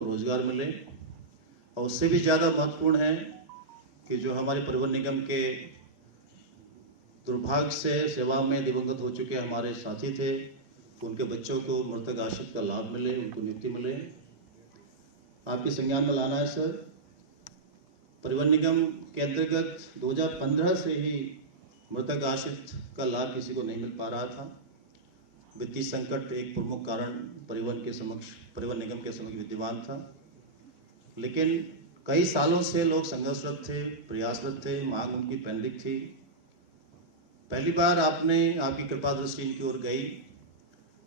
रोजगार मिले। और उससे भी ज़्यादा महत्वपूर्ण है कि जो हमारे परिवहन निगम के दुर्भाग्य से सेवा में दिवंगत हो चुके हमारे साथी थे, उनके बच्चों को मृतक आश्रित का लाभ मिले, उनको नियुक्ति मिले। आपके संज्ञान में लाना है सर, परिवहन निगम के अंतर्गत 2015 से ही मृतक आश्रित का लाभ किसी को नहीं मिल पा रहा था। वित्तीय संकट एक प्रमुख कारण परिवहन निगम के समक्ष विद्यमान था, लेकिन कई सालों से लोग संघर्षरत थे, प्रयासरत थे, मांग उनकी पैंडिक थी। पहली बार आपकी कृपा दृष्टि इनकी ओर गई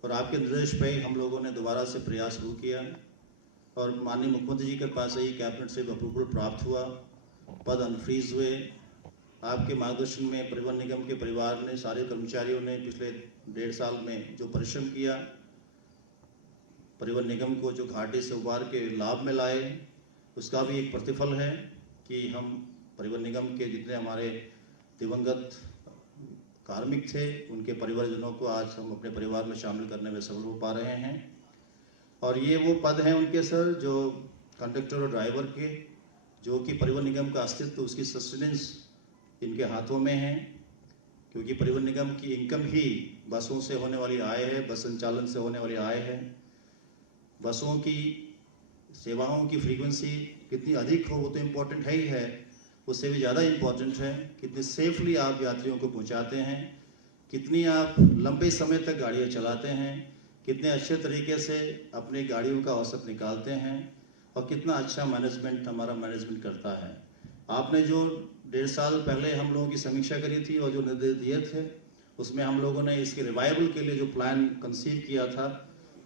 और आपके निर्देश पे हम लोगों ने दोबारा से प्रयास शुरू किया और माननीय मुख्यमंत्री जी के पास से ही कैबिनेट से अप्रूवल प्राप्त हुआ, पद अनफ्रीज हुए। आपके मार्गदर्शन में परिवहन निगम के परिवार ने, सारे कर्मचारियों ने पिछले 1.5 साल में जो परिश्रम किया, परिवहन निगम को जो घाटे से उबार के लाभ में लाए, उसका भी एक प्रतिफल है कि हम परिवहन निगम के जितने हमारे दिवंगत कार्मिक थे, उनके परिवारजनों को आज हम अपने परिवार में शामिल करने में सफल हो पा रहे हैं। और ये वो पद हैं उनके सर, जो कंडक्टर और ड्राइवर के, जो कि परिवहन निगम का अस्तित्व, उसकी सस्टेनेंस इनके हाथों में है, क्योंकि परिवहन निगम की इनकम ही बसों से होने वाली आय है, बस संचालन से होने वाली आय है। बसों की सेवाओं की फ्रीक्वेंसी कितनी अधिक हो वो तो इम्पोर्टेंट है ही है, उससे भी ज़्यादा इम्पोर्टेंट है कितनी सेफली आप यात्रियों को पहुंचाते हैं, कितनी आप लंबे समय तक गाड़ियां चलाते हैं, कितने अच्छे तरीके से अपनी गाड़ियों का औसत निकालते हैं और कितना अच्छा मैनेजमेंट हमारा मैनेजमेंट करता है। आपने जो 1.5 साल पहले हम लोगों की समीक्षा करी थी और जो निर्देश दिए थे, उसमें हम लोगों ने इसके रिवाइवल के लिए जो प्लान कंसीव किया था,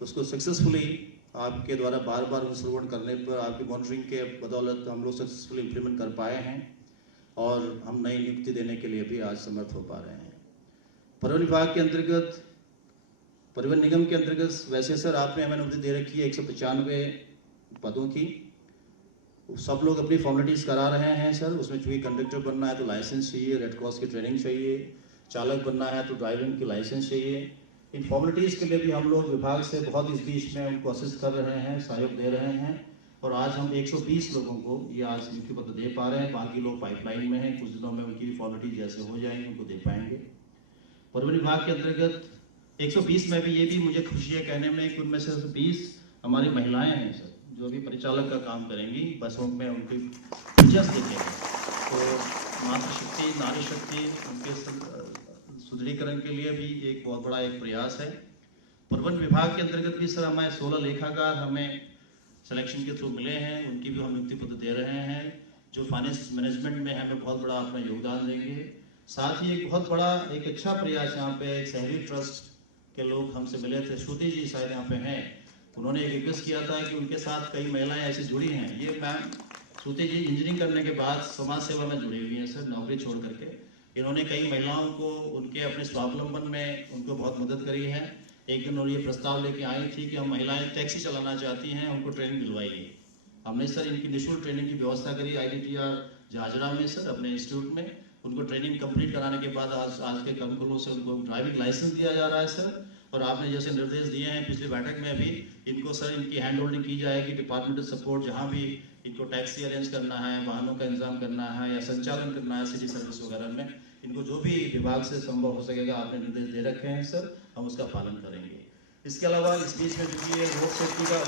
उसको सक्सेसफुली आपके द्वारा बार बार अनुश्रवण करने पर, आपकी मॉनिटरिंग के बदौलत हम लोग सक्सेसफुली इम्प्लीमेंट कर पाए हैं और हम नई नियुक्ति देने के लिए भी आज समर्थ हो पा रहे हैं। परिवहन विभाग के अंतर्गत, परिवहन निगम के अंतर्गत वैसे सर आपने हमें अनुमति दे रखी है 195 पदों की। सब लोग अपनी फॉर्मेलिटीज करा रहे हैं सर, उसमें चूंकि कंडक्टर बनना है तो लाइसेंस चाहिए, रेड क्रॉस की ट्रेनिंग चाहिए, चालक बनना है तो ड्राइविंग की लाइसेंस चाहिए। इन फॉर्मेलिटीज के लिए भी हम लोग विभाग से बहुत इस बीच में उनको असिस्ट कर रहे हैं, सहयोग दे रहे हैं और आज हम 120 लोगों को ये आज नियुक्ति पत्र दे पा रहे हैं। बाकी लोग पाइपलाइन में हैं, कुछ दिनों में उनकी भी फॉर्मेलिटी जैसे हो जाएंगी उनको दे पाएंगे। परिवहन विभाग के अंतर्गत 120 में भी ये भी मुझे खुशी है कहने में कि उनमें से 20 हमारी महिलाएं हैं सर, जो भी परिचालक का काम करेंगी, बसों में उनकी फीचर्स देखेंगे। तो मातृशक्ति, नारी शक्ति, उनके सुदृढ़ीकरण के लिए भी एक बहुत बड़ा एक प्रयास है। परिवहन विभाग के अंतर्गत भी सर हमें 16 लेखाकार हमें सिलेक्शन के थ्रू मिले हैं, उनकी भी हम नियुक्ति पत्र दे रहे हैं, जो फाइनेंस मैनेजमेंट में हमें बहुत बड़ा अपना योगदान देंगे। साथ ही एक बहुत बड़ा एक अच्छा प्रयास यहाँ पे एक शहरी ट्रस्ट के लोग हमसे मिले थे, श्रुति जी शायद यहाँ पे हैं, उन्होंने एक रिक्वेस्ट किया था कि उनके साथ कई महिलाएं ऐसी जुड़ी हैं। ये मैम श्रुति जी इंजीनियरिंग करने के बाद समाज सेवा में जुड़ी हुई हैं सर, नौकरी छोड़ करके। इन्होंने कई महिलाओं को उनके अपने स्वावलंबन में उनको बहुत मदद करी है। एक दिन उन्होंने ये प्रस्ताव लेके आई थी कि हम महिलाएं टैक्सी चलाना चाहती हैं, उनको ट्रेनिंग दिलवाइए। हमने सर इनकी निःशुल्क ट्रेनिंग की व्यवस्था करी IDTR झाझरा में सर, अपने इंस्टीट्यूट में। उनको ट्रेनिंग कंप्लीट कराने के बाद आज के कर्मकुलों से उनको ड्राइविंग लाइसेंस दिया जा रहा है सर। और आपने जैसे निर्देश दिए हैं पिछली बैठक में भी, इनको सर इनकी हैंड होल्डिंग की जाएगी, डिपार्टमेंटल सपोर्ट, जहाँ भी इनको टैक्सी अरेंज करना है, वाहनों का इंतजाम करना है या संचालन करना है सिटी सर्विस वगैरह में, इनको जो भी विभाग से संभव हो सकेगा आपने निर्देश दे रखे हैं सर, हम उसका पालन करेंगे। इसके अलावा इस बीच में चूंकि ये रोड सेफ्टी का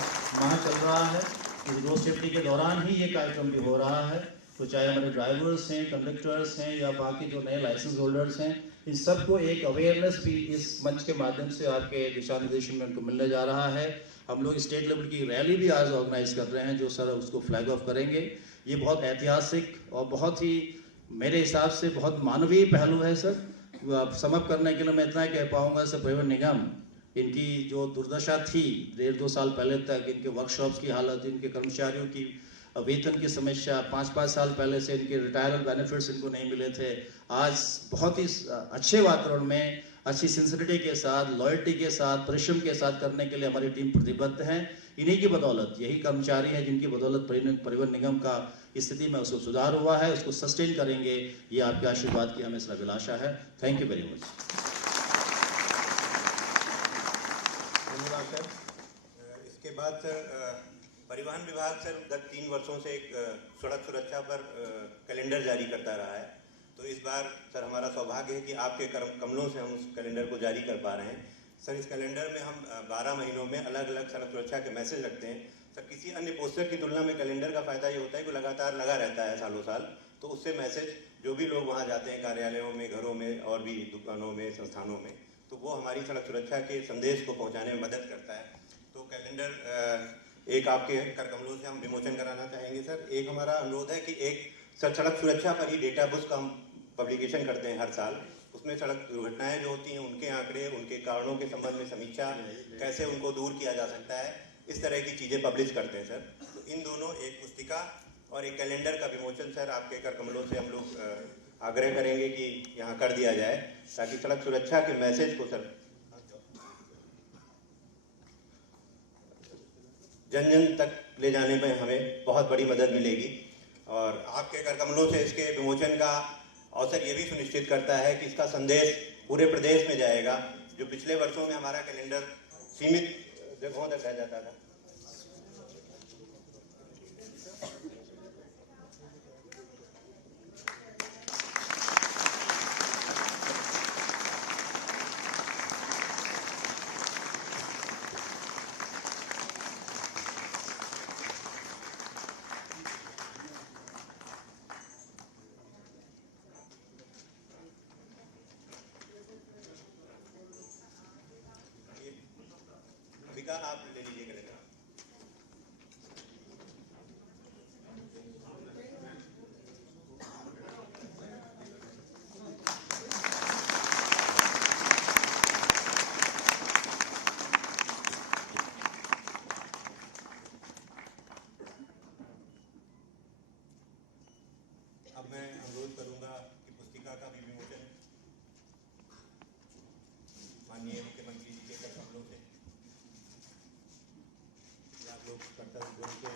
माह चल रहा है, इस रोड सेफ्टी के दौरान ही ये कार्यक्रम भी हो रहा है, तो चाहे हमारे ड्राइवर्स हैं, कंडक्टर्स हैं या बाकी जो नए लाइसेंस होल्डर्स हैं, इन सबको एक अवेयरनेस भी इस मंच के माध्यम से आपके दिशा निर्देशन में उनको मिलने जा रहा है। हम लोग स्टेट लेवल की रैली भी आज ऑर्गेनाइज कर रहे हैं, जो सर उसको फ्लैग ऑफ करेंगे। ये बहुत ऐतिहासिक और बहुत ही मेरे हिसाब से बहुत मानवीय पहलू है सर। समाप्त करने के लिए मैं इतना कह पाऊंगा सर, परिवहन निगम, इनकी जो दुर्दशा थी 1.5-2 साल पहले तक, इनके वर्कशॉप्स की हालत, इनके कर्मचारियों की वेतन की समस्या, 5-5 साल पहले से इनके रिटायरमेंट बेनिफिट्स इनको नहीं मिले थे, आज बहुत ही अच्छे वातावरण में, अच्छी सिंसियरिटी के साथ, लॉयल्टी के साथ, परिश्रम के साथ करने के लिए हमारी टीम प्रतिबद्ध है। इन्हीं की बदौलत, यही कर्मचारी हैं जिनकी बदौलत परिवहन निगम का स्थिति में उसको सुधार हुआ है, उसको सस्टेन करेंगे, ये आपके आशीर्वाद की हमें अभिलाषा है। Thank you very much. धन्यवाद सर। इसके बाद सर परिवहन विभाग सर गत 3 वर्षों से एक सड़क सुरक्षा पर कैलेंडर जारी करता रहा है। तो इस बार सर हमारा सौभाग्य है कि आपके कमलों से हम उस कैलेंडर को जारी कर पा रहे हैं। सर इस कैलेंडर में हम 12 महीनों में अलग अलग सड़क सुरक्षा के मैसेज रखते हैं। सर किसी अन्य पोस्टर की तुलना में कैलेंडर का फ़ायदा ये होता है कि लगातार लगा रहता है सालों साल, तो उससे मैसेज जो भी लोग वहाँ जाते हैं कार्यालयों में, घरों में और भी दुकानों में, संस्थानों में, तो वो हमारी सड़क सुरक्षा के संदेश को पहुँचाने में मदद करता है। तो कैलेंडर एक आपके कर कमलों से हम विमोचन कराना चाहेंगे सर। एक हमारा अनुरोध है कि एक सड़क सुरक्षा पर ही डेटा बुक का हम पब्लिकेशन करते हैं हर साल। उसमें सड़क दुर्घटनाएं जो होती हैं उनके आंकड़े, उनके कारणों के संबंध में समीक्षा, कैसे उनको दूर किया जा सकता है, इस तरह की चीज़ें पब्लिश करते हैं सर। तो इन दोनों, एक पुस्तिका और एक कैलेंडर का विमोचन सर आपके कर कमलों से हम लोग आग्रह करेंगे कि यहाँ कर दिया जाए, ताकि सड़क सुरक्षा के मैसेज को सर जन जन तक ले जाने में हमें बहुत बड़ी मदद मिलेगी। और आपके कर कमलों से इसके विमोचन का अवसर ये भी सुनिश्चित करता है कि इसका संदेश पूरे प्रदेश में जाएगा। जो पिछले वर्षों में हमारा कैलेंडर सीमित जगहों तक रह जाता था। आप ले लीजिए कैलेंडर। अब मैं अनुरोध करूंगा कि पुस्तिका का भी विमोचन माननीय मुख्यमंत्री जी के कर कमलों से आप लोग कर्तव्य के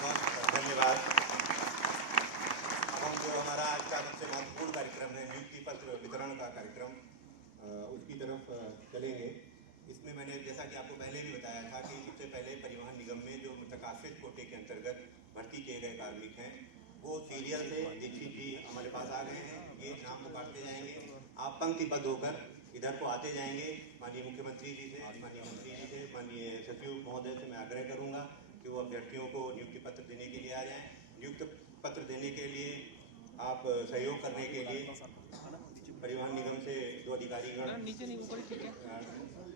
बहुत धन्यवाद। अब हम जो हमारा आज का सबसे महत्वपूर्ण कार्यक्रम है, नियुक्ति पत्र वितरण का कार्यक्रम, उसकी तरफ चलेंगे। इसमें मैंने जैसा कि आपको पहले भी बताया था कि सबसे पहले परिवहन निगम में जो मुतकाफिर कोटे के अंतर्गत भर्ती किए गए कार्मिक हैं, वो सीरियल से दीक्षित जी हमारे पास आ गए हैं। ये नाम पुकारते जाएंगे, आप पंक्तिबद्ध होकर इधर को आते जाएंगे। माननीय मुख्यमंत्री जी से, माननीय मंत्री जी से, माननीय सचिव महोदय से मैं आग्रह करूंगा कि वो अभ्यर्थियों को नियुक्ति पत्र देने के लिए आ जाएं। नियुक्ति पत्र देने के लिए आप सहयोग करने के लिए परिवहन निगम से 2 अधिकारीगण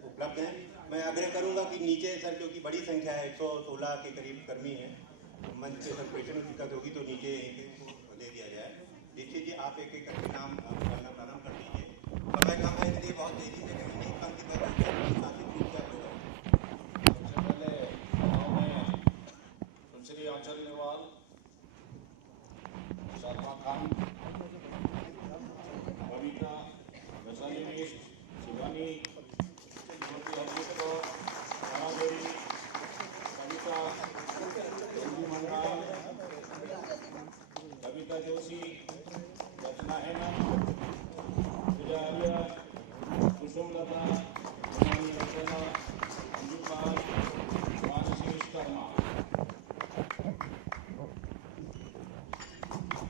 उपलब्ध हैं। मैं आग्रह करूंगा कि नीचे सर, क्योंकि बड़ी संख्या है, 116 के करीब कर्मी हैं, मंच से सर पेशेंट में दिक्कत होगी तो नीचे एक को दे दिया जाए। दीक्षित जी आप एक एक करके नाम करना प्रारंभ कर दीजिए। समय कम है इसलिए बहुत तेजी से कहेंगे, पंक्तिबद्ध शांतिपूर्ण रूप से आप लोग। सबसे पहले सुनश्री आंचल नेवाल, साधमा खान, बबीता वैशाली मिश्र, शिवानी कविता जोशी, रचना हेमंत, पूजा आर्या, कुसुम लता, अंजू पाल, मानसी विश्वकर्मा।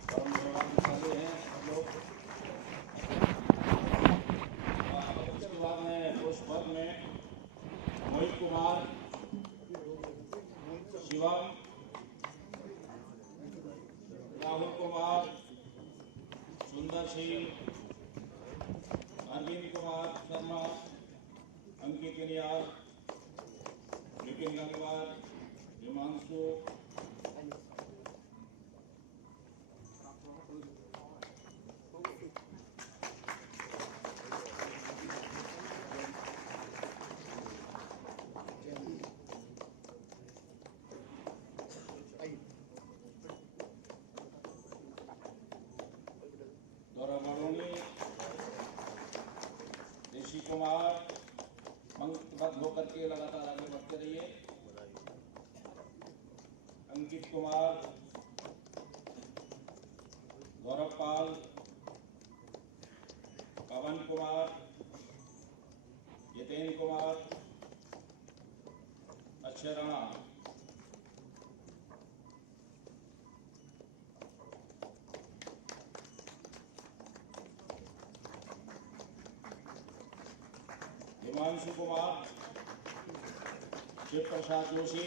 परम गौरवान्वित हैं हम लोग। इसके बाद में पुष्प वर्ग में मोहित कुमार, शिवम, राहुल कुमार, सुंदर सिंह, अरविंद कुमार शर्मा, अंकित नियाल, विपिन गंगवार, हिमांशु, ऋषि कुमार, पंक्तिबद्ध होकर के लगातार आगे बढ़ते रहिए। अंकित कुमार, गौरव पाल, पवन कुमार, यतेन्द्र कुमार, अक्षय राणा, हिमांशु कुमार, शिव प्रसाद जोशी,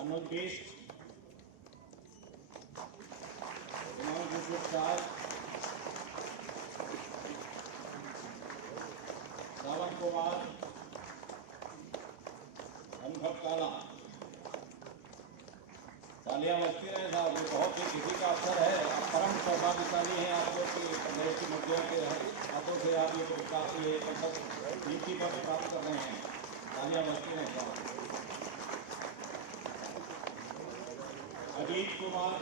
अनुज बिष्ट, हिमांशु प्रसाद, सावन कुमार, अनुभव काला। तालियां बजती रहे साहब, ये बहुत ही किसी का अवसर है। आप परम सौभाग्यशाली हैं, आप लोग की प्रदेश की मुद्दों के हाथों से आप ये नीति पर प्राप्त कर रहे हैं। तालियां बजती रहे साहब। अजीत कुमार,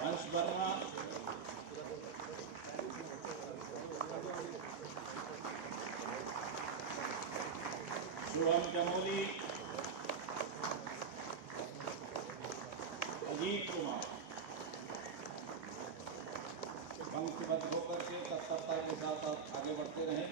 हंस वर्मा, शुभम चमोली, अजीत कुमार। पंक्तिबद्ध होकर के तत्परता के साथ आप आगे बढ़ते रहें।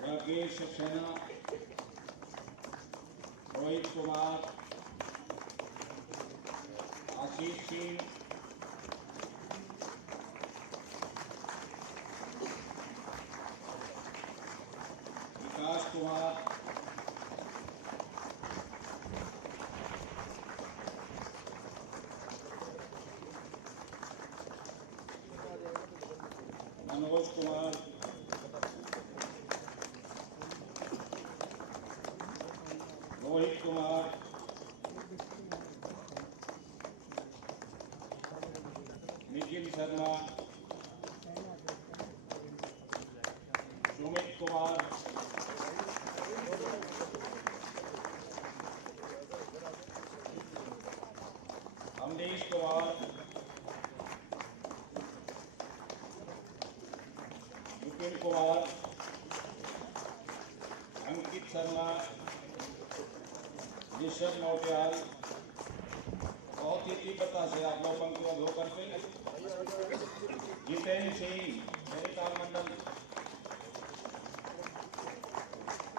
राकेश सक्सेना, रोहित कुमार, आशीष सिंह, विकास कुमार, मनोज कुमार, रोहित कुमार, निखिल शर्मा, सुमित कुमार, अमरीश कुमार, विपिन कुमार, अंकित शर्मा, ऋषभ नौटियाल। बहुत ही तीव्रता से आप लोग पंक्तिबद्ध होकर के जितेंद्र सिंह, नैनीताल मंडल,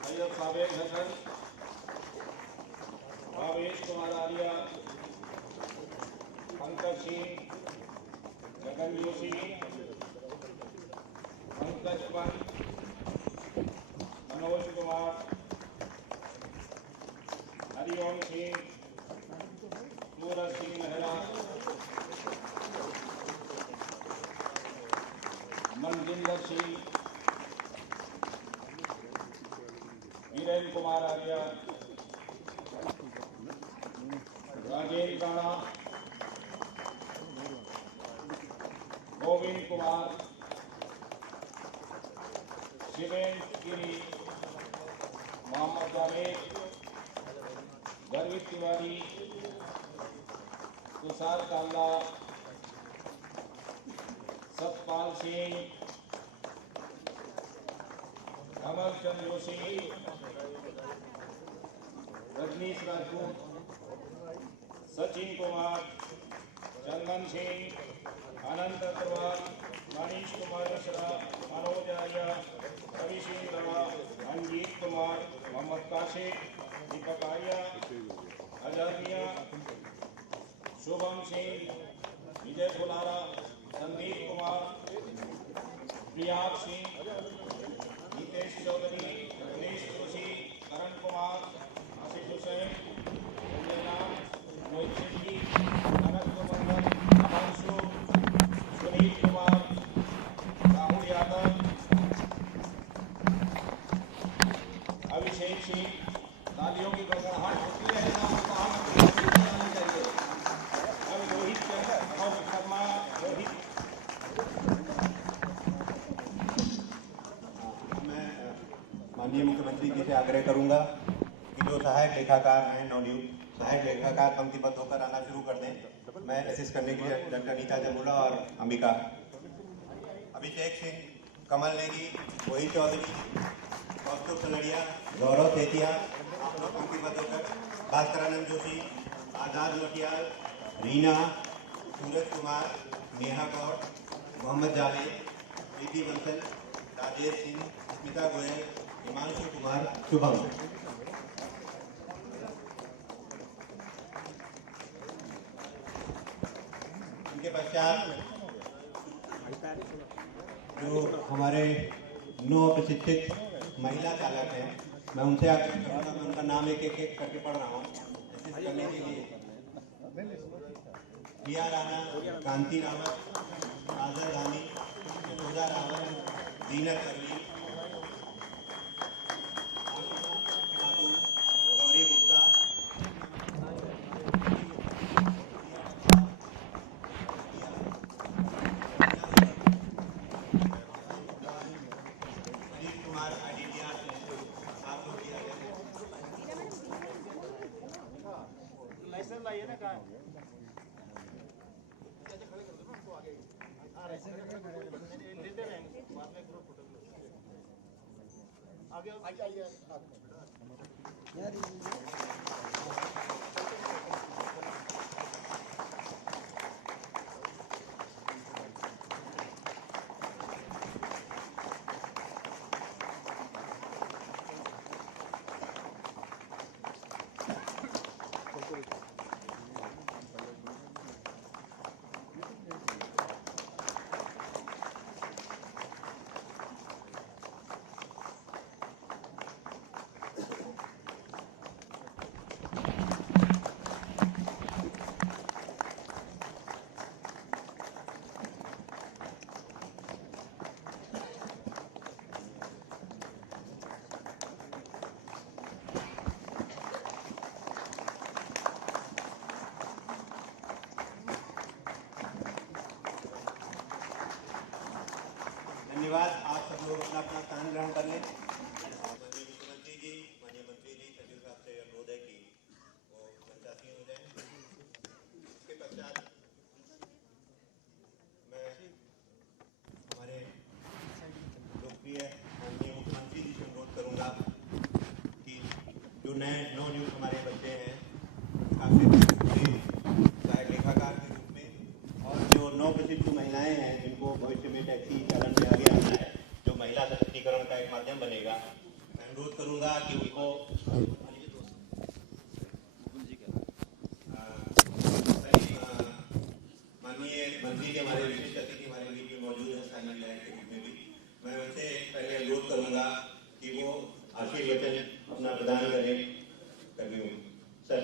सैयद सावेद हसन, भावेश कुमार आर्या, पंकज सिंह, गगन जोशी, पंकज पंत, मनोज कुमार, हरिओम सिंह, सूरज सिंह मेहरा, मनजिंदर सिंह, वीरेंद्र कुमार आर्या, राजेंद्र राणा, गोविंद कुमार, शिवेंद्र गिरी, मोहम्मद जावेद, गर्वित तिवारी, तुषार कांदा, सतपाल सिंह, कमल चंद जोशी, रजनीश राजपूत, सचिन कुमार, चंदन सिंह, अनंत अग्रवाल, मनीष कुमार मिश्रा, मनोज आर्या, रवि सिंह रवा, अंजीत कुमार, मोहम्मद काशिफ, दीपक आर्या, अजहर मियां, शुभम सिंह, विजय फुलारा, संदीप कुमार, प्रियाग सिंह, नितेश चौधरी, गणेश जोशी, करण कुमार, आशीष हुसैन, मोहित सिंह जी, अनंत मंडल, हिमांशु, सुनील कुमार, राहुल यादव, अभिषेक सिंह। तालियों की गड़गड़ाहट होती है ना, चाहिए। अब रोहित शर्मा, रोहित। मैं माननीय मुख्यमंत्री जी से आग्रह करूंगा जो सहायक लेखाकार हैं नवनियुक्त सहायक लेखाकार पंक्तिबद्ध होकर आना शुरू कर दें। मैं असिस्ट करने के लिए डॉक्टर नीता जमुला और अंबिका, अभिषेक सिंह, कमल नेगी, मोहित चौधरी, कौस्तुभ सलड़िया, गौरव सेतिया, आप लोग पंक्तिबद्ध होकर, भास्करानंद जोशी, आजाद मटियाल, रीना, सूरज कुमार, नेहा गौड़, मोहम्मद जावेद, प्रीति बंसल, राजेश सिंह, स्मिता गोयल, हिमांशु कुमार, शुभम। इनके पश्चात जो हमारे 9 प्रशिक्षित महिला चालक हैं, मैं उनसे आग्रह करूँगा, मैं उनका नाम एक एक करके पढ़ रहा हूँ असिस्ट करने के लिए। रिया राणा, कांति रावत, आज़ा धानी, यशोदा रावत, दीनक करवी, खातून, गौरी गुप्ता, अजीत कुमार आदित्य, आप लोग किया गया लाइसेंस लाइए ना कहाँ लेते रहेंगे बाद में ग्रुप फोटो आगे धन्यवाद। आप सब लोग अपना अपना स्थान ग्रहण कर लें। माननीय मुख्यमंत्री जी, माननीय मंत्री जी, सचिव साहब से अनुरोध है कि वो मंचासीन हो जाएं। इसके पश्चात मैं हमारे लोकप्रिय माननीय मुख्यमंत्री जी से अनुरोध करूँगा कि जो नए नवनियुक्त हमारे बच्चे हैं सहायक लेखाकार के रूप में, और जो 9 प्रशिक्षित महिलाएं हैं जिनको भविष्य में टैक्सी चालन में आगे आना है, जो महिला सशक्तिकरण का एक माध्यम बनेगा, मैं अनुरोध करूंगा कि उनको माननीय मंत्री जी हमारे विशिष्ट अतिथि हमारे बीच में मौजूद है स्थानीय विधायक के रूप में भी, मैं उनसे पहले अनुरोध करूंगा कि वो आशीर्वचन अपना प्रदान करें। सर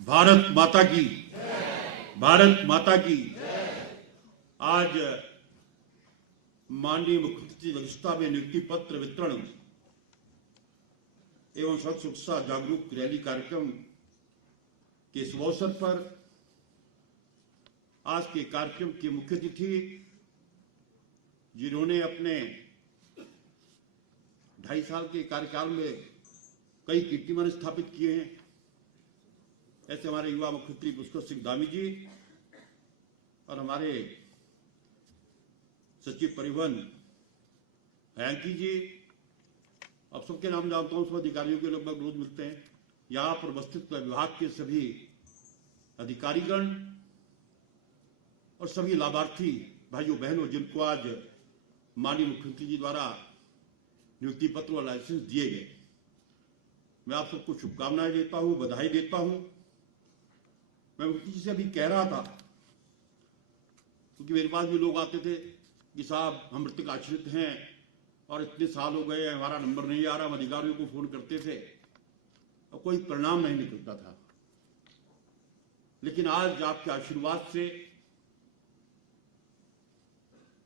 भारत माता की, भारत माता की। आज माननीय मुख्यमंत्री की अध्यक्षता में नियुक्ति पत्र वितरण एवं सड़क सुरक्षा जागरूक रैली कार्यक्रम के शुभ अवसर पर आज के कार्यक्रम के मुख्य अतिथि, जिन्होंने अपने 2.5 साल के कार्यकाल में कई कीर्तिमान स्थापित किए हैं, ऐसे हमारे युवा मुख्यमंत्री पुष्कर सिंह धामी जी और हमारे सचिव परिवहन हैंकी जी, अब सबके नाम जानता हूं, सब अधिकारियों के लगभग रोज मिलते हैं। यहाँ पर उपस्थित विभाग के सभी अधिकारीगण और सभी लाभार्थी भाइयों बहनों, जिनको आज माननीय मुख्यमंत्री जी द्वारा नियुक्ति पत्र और लाइसेंस दिए गए, मैं आप सबको शुभकामनाएं देता हूं, बधाई देता हूं। मैं मुख्यमंत्री जी से अभी कह रहा था, क्योंकि मेरे पास भी लोग आते थे कि साहब हम मृतक आश्रित हैं और इतने साल हो गए, हमारा नंबर नहीं आ रहा, हम अधिकारियों को फोन करते थे और कोई परिणाम नहीं निकलता था। लेकिन आज आपके आशीर्वाद से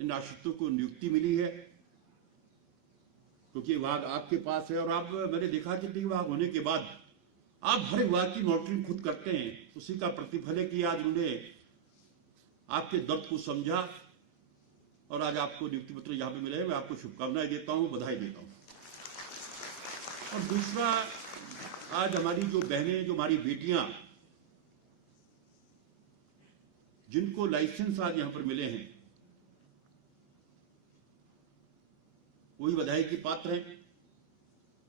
इन आश्रितों को नियुक्ति मिली है, क्योंकि विभाग आपके पास है और आप, मैंने देखा कि विभाग होने के बाद आप हर विभाग की मॉनिटरिंग खुद करते हैं। उसी का प्रतिफल है कि आज उन्हें आपके दर्द को समझा और आज आपको नियुक्ति पत्र यहाँ पे मिले। मैं आपको शुभकामनाएं देता हूँ, बधाई देता हूँ। और दूसरा, आज हमारी जो बहनें, जो हमारी बेटियां, जिनको लाइसेंस आज यहां पर मिले हैं, वही बधाई की पात्र हैं।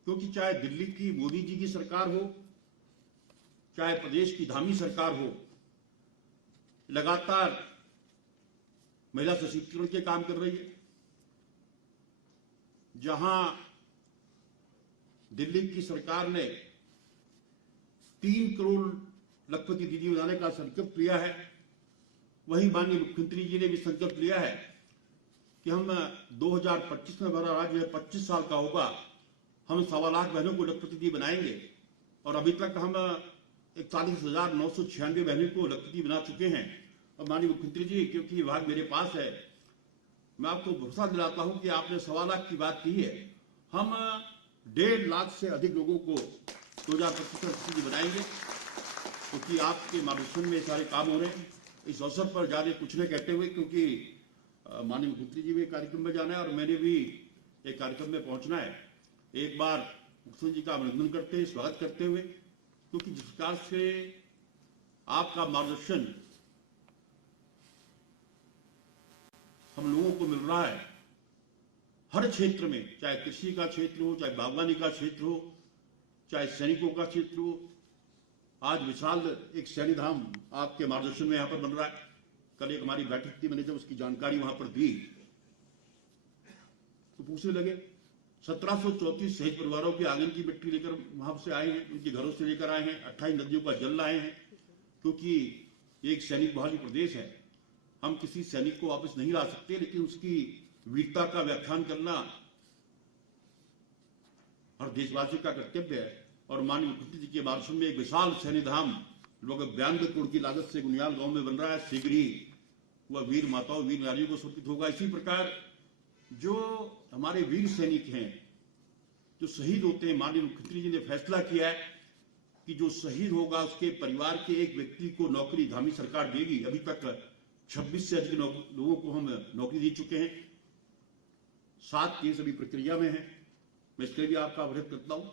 क्योंकि चाहे दिल्ली की मोदी जी की सरकार हो, चाहे प्रदेश की धामी सरकार हो, लगातार महिला सशक्तिकरण के काम कर रही है। जहां दिल्ली की सरकार ने 3 करोड़ लखपति दीदी बनाने का संकल्प लिया है, वहीं माननीय मुख्यमंत्री जी ने भी संकल्प लिया है कि हम 2025 में हमारा राज्य 25 साल का होगा, हम 1.25 लाख बहनों को लखपति दीदी बनाएंगे। और अभी तक हम 41,996 बहनों को लखपति बना चुके हैं। और माननीय मुख्यमंत्री जी, क्योंकि विभाग मेरे पास है, मैं आपको भरोसा दिलाता हूं कि आपने 1.25 लाख की बात की है, हम 1.5 लाख से अधिक लोगों को 2025 में लखपति बनाएंगे, क्योंकि आपके मार्गदर्शन में सारे काम हो रहे हैं। इस अवसर पर ज्यादा कुछ नहीं कहते हुए, क्योंकि माननीय मुख्यमंत्री जी भी कार्यक्रम में जाना है और मैंने भी एक कार्यक्रम में पहुंचना है, एक बार मुख्यमंत्री जी का अभिनंदन करते हुए, स्वागत करते हुए, क्योंकि जिस प्रकार से आपका मार्गदर्शन हम लोगों को मिल रहा है हर क्षेत्र में, चाहे कृषि का क्षेत्र हो, चाहे बागवानी का क्षेत्र हो, चाहे सैनिकों का क्षेत्र हो, आज विशाल एक सैनिक धाम आपके मार्गदर्शन में यहां पर बन रहा है। कल एक हमारी बैठक थी, मैंने जब उसकी जानकारी वहां पर दी तो पूछने लगे 1734 शहीद परिवारों के आंगन की मिट्टी लेकर वहां से आए हैं, उनके घरों से लेकर आए हैं, 28 नदियों का जल लाए हैं, क्योंकि एक सैनिक बहुल प्रदेश है। हम किसी सैनिक को वापस नहीं ला सकते, लेकिन उसकी वीरता का व्याख्यान करना हर देशवासी का कर्तव्य है। और माननीय मुख्यमंत्री जी के मार्गदर्शन में एक विशाल सैन्य धाम लगभग 92 करोड़ की लागत से गुनियाल गांव में बन रहा है। शीघ्र ही वह वीर माताओं, वीर नारियों को समर्पित होगा। इसी प्रकार जो हमारे वीर सैनिक हैं, जो शहीद होते हैं, माननीय मुख्यमंत्री जी ने फैसला किया है कि जो शहीद होगा उसके परिवार के एक व्यक्ति को नौकरी धामी सरकार देगी। अभी तक 26 से अधिक लोगों को हम नौकरी दे चुके हैं, 7 केस अभी प्रक्रिया में है। मैं इसके लिए भी आपका अवगत करता हूं।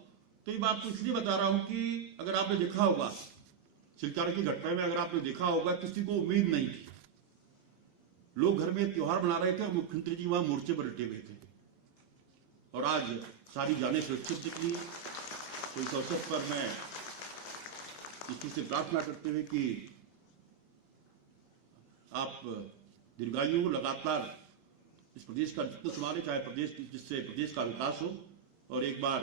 तो ये बात तो इसलिए बता रहा हूं कि अगर आपने देखा होगा सिलचर की घटना में, अगर आपने देखा होगा, किसी को उम्मीद नहीं थी, लोग घर में त्योहार मना रहे थे और मुख्यमंत्री जी वहां मोर्चे पर डटे हुए थे, और आज सारी जानें सुरक्षित निकली। तो इस अवसर पर मैं ईश्वर से प्रार्थना करते हुए कि आप दीर्घायु लगातार इस प्रदेश का नेतृत्व संभाले, चाहे प्रदेश, जिससे प्रदेश का विकास हो। और एक बार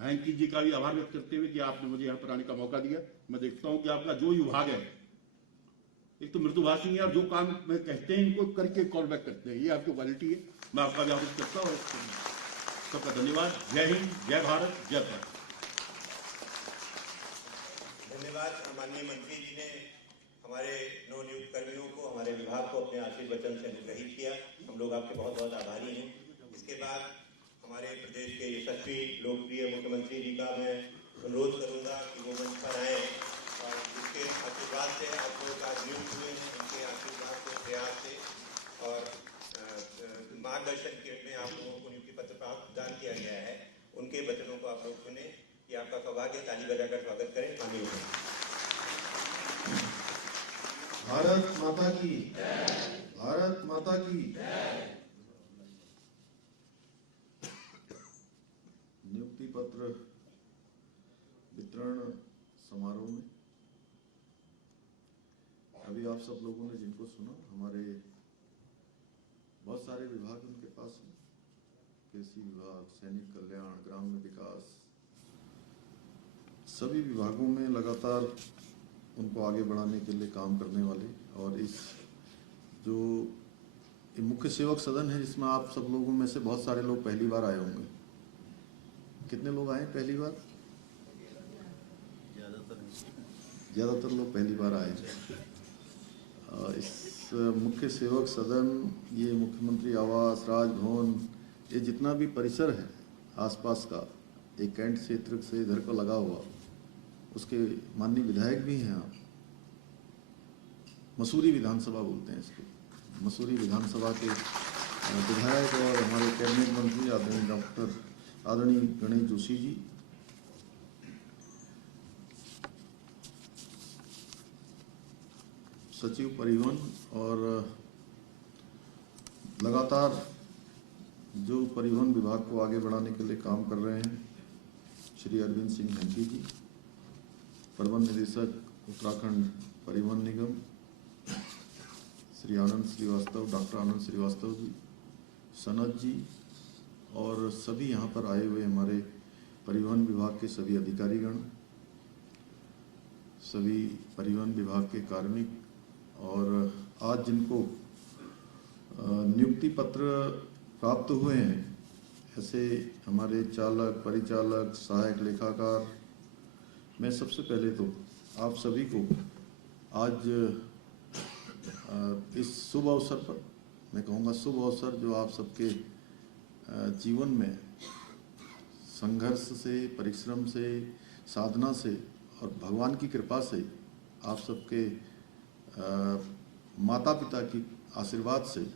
हैंकी जी का भी आभार व्यक्त करते हुए कि आपने मुझे यहाँ पर आने का मौका दिया। मैं देखता हूँ कि आपका जो विभाग है, एक तो मृदुभाषी है और जो काम में कहते हैं इनको करके कॉल बैक करते हैं, ये आपकी क्वालिटी है। मैं आपका भी आभार करता हूँ। सबका धन्यवाद। जय हिंद, जय भारत, जय भारत। धन्यवाद। माननीय मंत्री जी ने हमारे नवनियुक्त कर्मियों को, हमारे विभाग को अपने आशीर्वाद वचन से अनुग्रहित किया। हम लोग आपके बहुत बहुत आभारी हैं। इसके बाद हमारे प्रदेश के यशस्वी लोकप्रिय मुख्यमंत्री जी का मैं अनुरोध करूंगा कि वो मंच पर आए और जिसके आशीर्वाद से आप लोग आज नियुक्त हुए हैं, उनके आशीर्वाद से, प्रयास से और मार्गदर्शन के में आप लोगों को नियुक्ति पत्र प्रदान किया गया है, उनके वचनों को आप लोग सुने। कि आपका सौभाग्य। ताली बजाकर स्वागत करें। माननीय भारत माता की, भारत माता की। नियुक्ति पत्र वितरण समारोह में अभी आप सब लोगों ने जिनको सुना, हमारे बहुत सारे विभाग उनके पास हैं, कृषि विभाग, सैनिक कल्याण, ग्रामीण विकास, सभी विभागों में लगातार उनको आगे बढ़ाने के लिए काम करने वाले। और इस जो मुख्य सेवक सदन है, जिसमें आप सब लोगों में से बहुत सारे लोग पहली बार आए होंगे। कितने लोग आए पहली बार? ज़्यादातर लोग पहली बार आए हैं। इस मुख्य सेवक सदन, ये मुख्यमंत्री आवास, राजभवन, ये जितना भी परिसर है आसपास का, एक कैंट क्षेत्र से इधर को लगा हुआ, उसके माननीय विधायक भी हैं आप, मसूरी विधानसभा बोलते हैं इसको, मसूरी विधानसभा के विधायक और हमारे कैबिनेट मंत्री आदरणीय गणेश जोशी जी, सचिव परिवहन और लगातार जो परिवहन विभाग को आगे बढ़ाने के लिए काम कर रहे हैं श्री अरविंद सिंह हेंकी जी, प्रबंध निदेशक उत्तराखंड परिवहन निगम श्री आनंद श्रीवास्तव, डॉक्टर आनंद श्रीवास्तव जी, सनत जी और सभी यहाँ पर आए हुए हमारे परिवहन विभाग के सभी अधिकारीगण, सभी परिवहन विभाग के कार्मिक और आज जिनको नियुक्ति पत्र प्राप्त हुए हैं, ऐसे हमारे चालक, परिचालक, सहायक लेखाकार, मैं सबसे पहले तो आप सभी को आज इस शुभ अवसर पर, मैं कहूँगा शुभ अवसर, जो आप सबके जीवन में संघर्ष से, परिश्रम से, साधना से और भगवान की कृपा से, आप सबके माता पिता की आशीर्वाद से,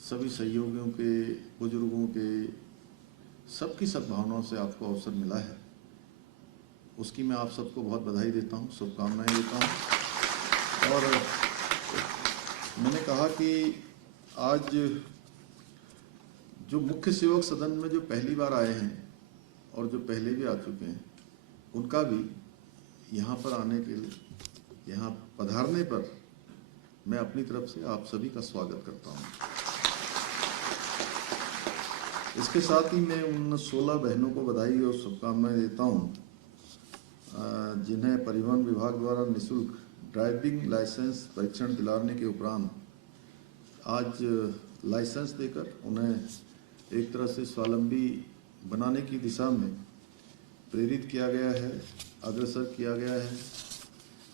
सभी सहयोगियों के, बुजुर्गों के, सबकी सद्भावनाओं से आपको अवसर मिला है, उसकी मैं आप सबको बहुत बधाई देता हूँ, शुभकामनाएं देता हूँ। और मैंने कहा कि आज जो मुख्य सेवक सदन में जो पहली बार आए हैं और जो पहले भी आ चुके हैं, उनका भी यहाँ पर आने के लिए, यहाँ पधारने पर मैं अपनी तरफ से आप सभी का स्वागत करता हूँ। इसके साथ ही मैं उन 16 बहनों को बधाई और शुभकामनाएं देता हूँ जिन्हें परिवहन विभाग द्वारा निःशुल्क ड्राइविंग लाइसेंस परीक्षण दिलाने के उपरांत आज लाइसेंस देकर उन्हें एक तरह से स्वावलंबी बनाने की दिशा में प्रेरित किया गया है, अग्रसर किया गया है,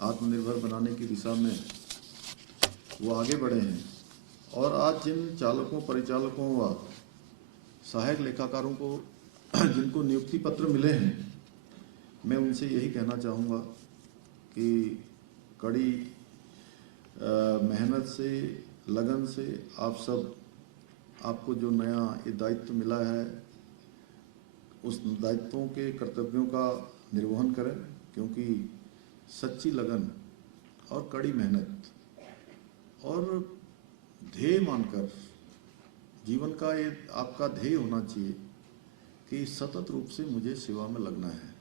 आत्मनिर्भर बनाने की दिशा में वो आगे बढ़े हैं। और आज जिन चालकों, परिचालकों व सहायक लेखाकारों को जिनको नियुक्ति पत्र मिले हैं, मैं उनसे यही कहना चाहूँगा कि कड़ी मेहनत से, लगन से आपको जो नया ये दायित्व मिला है, उस दायित्वों के कर्तव्यों का निर्वहन करें, क्योंकि सच्ची लगन और कड़ी मेहनत और ध्येय मानकर जीवन का ये आपका ध्येय होना चाहिए कि सतत रूप से मुझे सेवा में लगना है।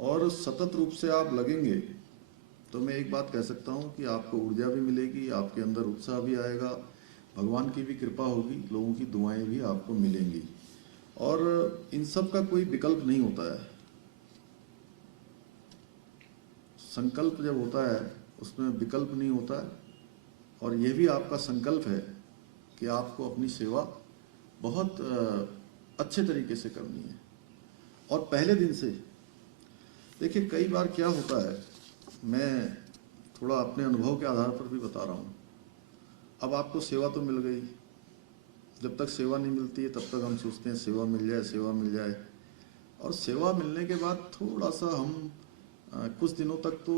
और सतत रूप से आप लगेंगे तो मैं एक बात कह सकता हूँ कि आपको ऊर्जा भी मिलेगी, आपके अंदर उत्साह भी आएगा, भगवान की भी कृपा होगी, लोगों की दुआएं भी आपको मिलेंगी। और इन सब का कोई विकल्प नहीं होता है। संकल्प जब होता है उसमें विकल्प नहीं होता है। और यह भी आपका संकल्प है कि आपको अपनी सेवा बहुत अच्छे तरीके से करनी है। और पहले दिन से देखिए, कई बार क्या होता है, मैं थोड़ा अपने अनुभव के आधार पर भी बता रहा हूँ। अब आपको सेवा तो मिल गई, जब तक सेवा नहीं मिलती है तब तक हम सोचते हैं सेवा मिल जाए, सेवा मिल जाए। और सेवा मिलने के बाद थोड़ा सा हम कुछ दिनों तक तो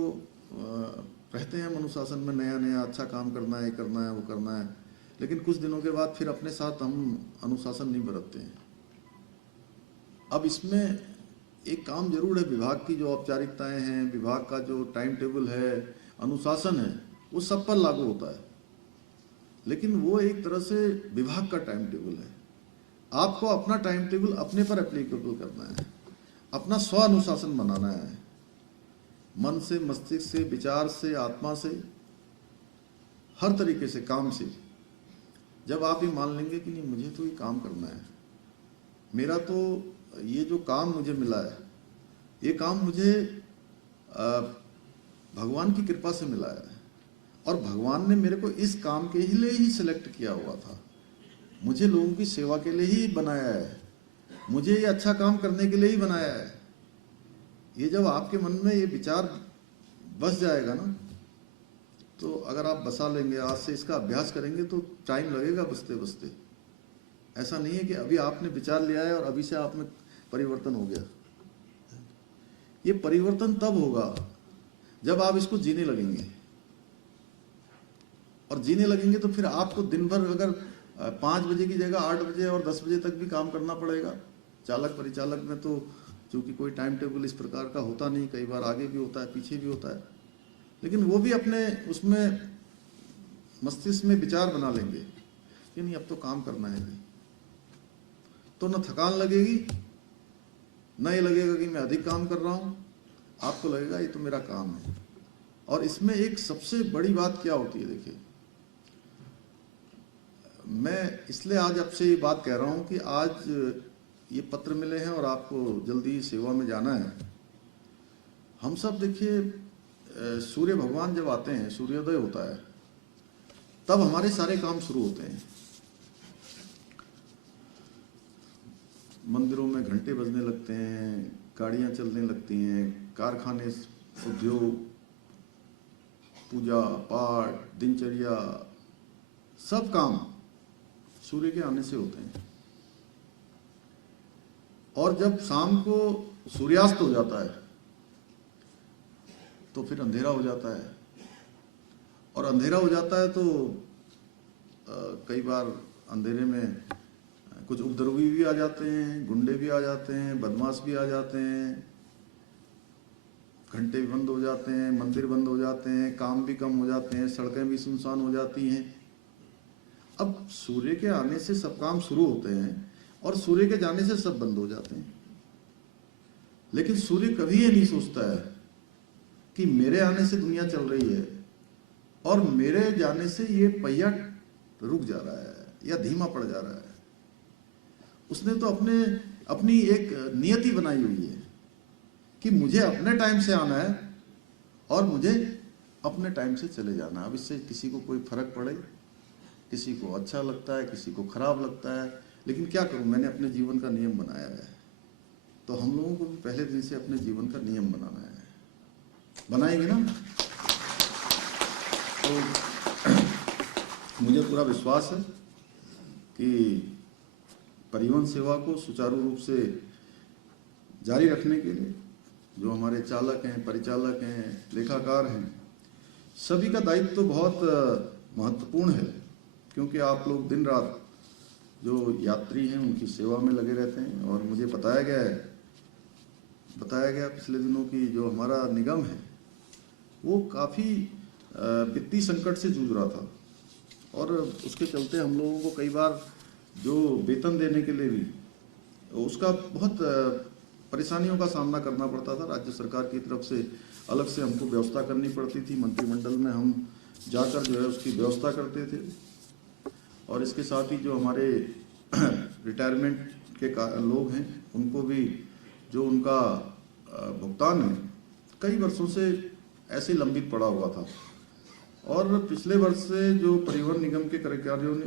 रहते हैं अनुशासन में, नया नया अच्छा काम करना है, करना है, वो करना है, लेकिन कुछ दिनों के बाद फिर अपने साथ हम अनुशासन नहीं बरतते हैं। अब इसमें एक काम जरूर है, विभाग की जो औपचारिकताएं हैं, विभाग का जो टाइम टेबल है, अनुशासन है, वो सब पर लागू होता है, लेकिन वो एक तरह से विभाग का टाइम टेबल है। आपको अपना टाइम टेबल अपने पर एप्लीकेबल करना है, अपना स्व अनुशासन बनाना है, मन से, मस्तिष्क से, विचार से, आत्मा से, हर तरीके से, काम से। जब आप ये मान लेंगे कि नहीं, मुझे तो ये काम करना है, मेरा तो ये जो काम मुझे मिला है, ये काम मुझे भगवान की कृपा से मिला है, और भगवान ने मेरे को इस काम के लिए ही सिलेक्ट किया हुआ था, मुझे लोगों की सेवा के लिए ही बनाया है, मुझे ये अच्छा काम करने के लिए ही बनाया है। ये जब आपके मन में ये विचार बस जाएगा ना, तो अगर आप बसा लेंगे, आज से इसका अभ्यास करेंगे, तो टाइम लगेगा बसते बसते। ऐसा नहीं है कि अभी आपने विचार लिया है और अभी से आप में परिवर्तन हो गया। ये परिवर्तन तब होगा जब आप इसको जीने लगेंगे। और जीने लगेंगे तो फिर आपको दिन भर अगर 5 बजे की जगह 8 बजे और 10 बजे तक भी काम करना पड़ेगा। चालक परिचालक में तो चूंकि कोई टाइम टेबल इस प्रकार का होता नहीं, कई बार आगे भी होता है पीछे भी होता है, लेकिन वो भी अपने उसमें मस्तिष्क में विचार बना लेंगे कि नहीं अब तो काम करना है, तो न थकान लगेगी, न ये लगेगा कि मैं अधिक काम कर रहा हूँ, आपको लगेगा ये तो मेरा काम है। और इसमें एक सबसे बड़ी बात क्या होती है, देखिए मैं इसलिए आज आपसे ये बात कह रहा हूँ कि आज ये पत्र मिले हैं और आपको जल्दी सेवा में जाना है। हम सब देखिए सूर्य भगवान जब आते हैं, सूर्योदय होता है, तब हमारे सारे काम शुरू होते हैं। मंदिरों में घंटे बजने लगते हैं, गाड़ियां चलने लगती हैं, कारखाने, उद्योग, पूजा पाठ, दिनचर्या, सब काम सूर्य के आने से होते हैं। और जब शाम को सूर्यास्त हो जाता है तो फिर अंधेरा हो जाता है, और अंधेरा हो जाता है तो कई बार अंधेरे में कुछ उपद्रवी भी आ जाते हैं, गुंडे भी आ जाते हैं, बदमाश भी आ जाते हैं, घंटे भी बंद हो जाते हैं, मंदिर बंद हो जाते हैं, काम भी कम हो जाते हैं, सड़कें भी सुनसान हो जाती हैं। अब सूर्य के आने से सब काम शुरू होते हैं और सूर्य के जाने से सब बंद हो जाते हैं। लेकिन सूर्य कभी ये नहीं सोचता है कि मेरे आने से दुनिया चल रही है और मेरे जाने से ये पहिया रुक जा रहा है या धीमा पड़ जा रहा है। उसने तो अपनी एक नियति बनाई हुई है कि मुझे अपने टाइम से आना है और मुझे अपने टाइम से चले जाना। अब इससे किसी को कोई फर्क पड़े, किसी को अच्छा लगता है, किसी को खराब लगता है, लेकिन क्या करूं, मैंने अपने जीवन का नियम बनाया है। तो हम लोगों को भी पहले दिन से अपने जीवन का नियम बनाना है, बनाएंगे ना। तो मुझे पूरा विश्वास है कि परिवहन सेवा को सुचारू रूप से जारी रखने के लिए जो हमारे चालक हैं, परिचालक हैं, लेखाकार हैं, सभी का दायित्व तो बहुत महत्वपूर्ण है, क्योंकि आप लोग दिन रात जो यात्री हैं उनकी सेवा में लगे रहते हैं। और मुझे बताया गया पिछले दिनों की जो हमारा निगम है वो काफ़ी वित्तीय संकट से जूझ रहा था, और उसके चलते हम लोगों को कई बार जो वेतन देने के लिए भी उसका बहुत परेशानियों का सामना करना पड़ता था। राज्य सरकार की तरफ से अलग से हमको व्यवस्था करनी पड़ती थी, मंत्रिमंडल में हम जाकर जो है उसकी व्यवस्था करते थे। और इसके साथ ही जो हमारे रिटायरमेंट के लोग हैं उनको भी जो उनका भुगतान है कई वर्षों से ऐसे लंबित पड़ा हुआ था। और पिछले वर्ष से जो परिवहन निगम के कर्मचारियों ने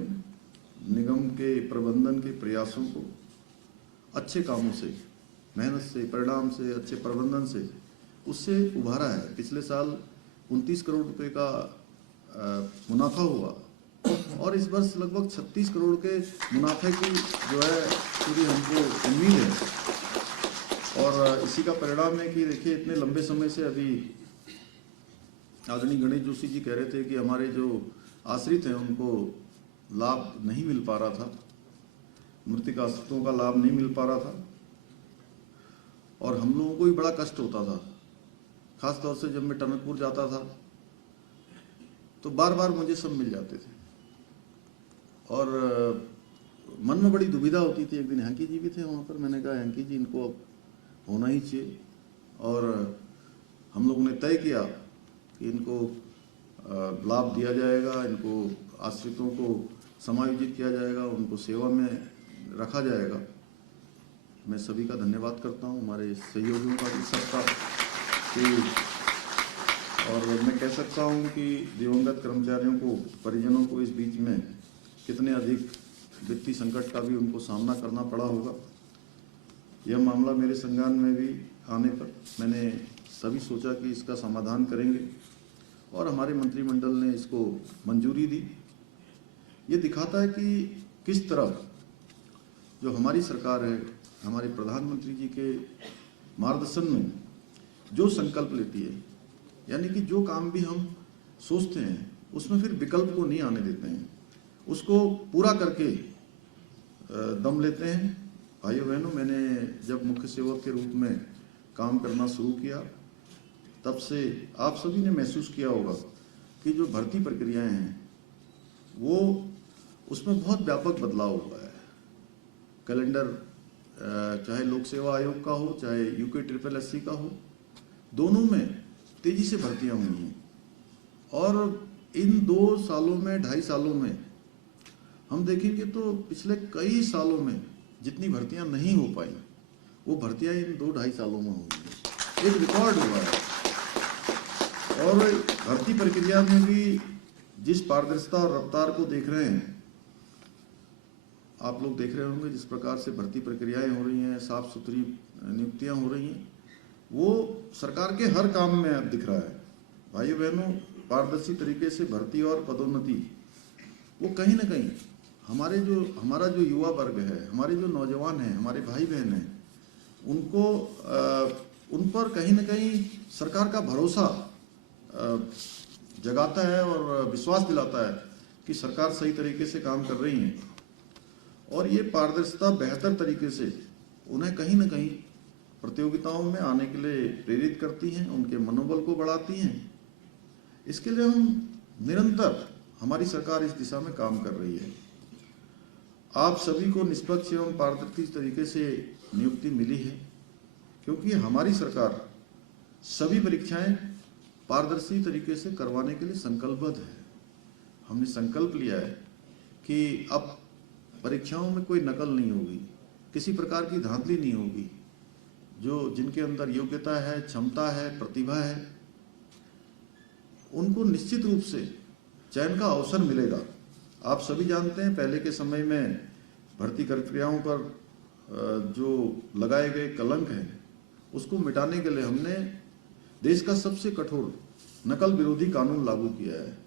निगम के प्रबंधन के प्रयासों को अच्छे कामों से, मेहनत से, परिणाम से, अच्छे प्रबंधन से उससे उभारा है। पिछले साल 29 करोड़ रुपए का मुनाफा हुआ और इस वर्ष लगभग 36 करोड़ के मुनाफे की जो है पूरी हमको उम्मीद है। और इसी का परिणाम है कि देखिए इतने लंबे समय से अभी आदरणीय गणेश जोशी जी कह रहे थे कि हमारे जो आश्रित हैं उनको लाभ नहीं मिल पा रहा था, मृतक आश्रितों का लाभ नहीं मिल पा रहा था, और हम लोगों को भी बड़ा कष्ट होता था। खास तौर से जब मैं टनकपुर जाता था तो बार बार मुझे सब मिल जाते थे और मन में बड़ी दुविधा होती थी। एक दिन हैंकी जी भी थे वहाँ पर, मैंने कहा हैंकी जी इनको अब होना ही चाहिए, और हम लोगों ने तय किया कि इनको लाभ दिया जाएगा, इनको आश्रितों को समायोजित किया जाएगा, उनको सेवा में रखा जाएगा। मैं सभी का धन्यवाद करता हूँ, हमारे सहयोगियों का भी सबका कि, और मैं कह सकता हूँ कि दिवंगत कर्मचारियों को, परिजनों को इस बीच में कितने अधिक वित्तीय संकट का भी उनको सामना करना पड़ा होगा। यह मामला मेरे संज्ञान में भी आने पर मैंने सभी सोचा कि इसका समाधान करेंगे और हमारे मंत्रिमंडल ने इसको मंजूरी दी। ये दिखाता है कि किस तरह जो हमारी सरकार है, हमारे प्रधानमंत्री जी के मार्गदर्शन में जो संकल्प लेती है, यानी कि जो काम भी हम सोचते हैं उसमें फिर विकल्प को नहीं आने देते हैं, उसको पूरा करके दम लेते हैं। भाइयों बहनों, मैंने जब मुख्य सेवक के रूप में काम करना शुरू किया तब से आप सभी ने महसूस किया होगा कि जो भर्ती प्रक्रियाएं हैं वो उसमें बहुत व्यापक बदलाव हुआ है। कैलेंडर चाहे लोक सेवा आयोग का हो चाहे UKSSC का हो, दोनों में तेजी से भर्तियां हुई हैं। और इन 2 सालों में 2.5 सालों में हम देखेंगे तो पिछले कई सालों में जितनी भर्तियां नहीं हो पाई वो भर्तियां इन 2-2.5 सालों में हुई हैं। एक रिकॉर्ड हुआ है। और भर्ती प्रक्रिया में भी जिस पारदर्शिता और रफ्तार को देख रहे हैं, आप लोग देख रहे होंगे जिस प्रकार से भर्ती प्रक्रियाएं हो रही हैं, साफ सुथरी नियुक्तियां हो रही हैं, वो सरकार के हर काम में अब दिख रहा है। भाइयों बहनों, पारदर्शी तरीके से भर्ती और पदोन्नति वो कहीं ना कहीं हमारा जो युवा वर्ग है, हमारे जो नौजवान हैं, हमारे भाई बहन हैं, उनको उन पर कहीं ना कहीं सरकार का भरोसा जगाता है और विश्वास दिलाता है कि सरकार सही तरीके से काम कर रही है। और ये पारदर्शिता बेहतर तरीके से उन्हें कहीं ना कहीं प्रतियोगिताओं में आने के लिए प्रेरित करती हैं, उनके मनोबल को बढ़ाती हैं। इसके लिए हम निरंतर, हमारी सरकार इस दिशा में काम कर रही है। आप सभी को निष्पक्ष एवं पारदर्शी तरीके से नियुक्ति मिली है क्योंकि हमारी सरकार सभी परीक्षाएं पारदर्शी तरीके से करवाने के लिए संकल्पबद्ध है। हमने संकल्प लिया है कि अब परीक्षाओं में कोई नकल नहीं होगी, किसी प्रकार की धांधली नहीं होगी। जो जिनके अंदर योग्यता है, क्षमता है, प्रतिभा है, उनको निश्चित रूप से चयन का अवसर मिलेगा। आप सभी जानते हैं पहले के समय में भर्ती प्रक्रियाओं पर जो लगाए गए कलंक हैं उसको मिटाने के लिए हमने देश का सबसे कठोर नकल विरोधी कानून लागू किया है।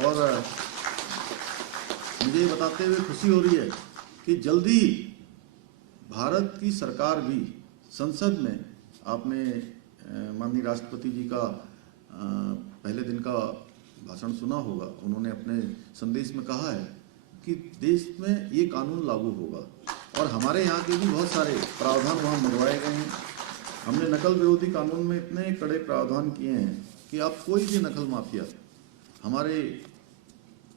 और मुझे ये बताते हुए खुशी हो रही है कि जल्दी ही भारत की सरकार भी संसद में, आपने माननीय राष्ट्रपति जी का पहले दिन का भाषण सुना होगा, उन्होंने अपने संदेश में कहा है कि देश में ये कानून लागू होगा। और हमारे यहाँ के भी बहुत सारे प्रावधान वहाँ मंगवाए गए हैं। हमने नकल विरोधी कानून में इतने कड़े प्रावधान किए हैं कि आप कोई भी नकल माफिया हमारे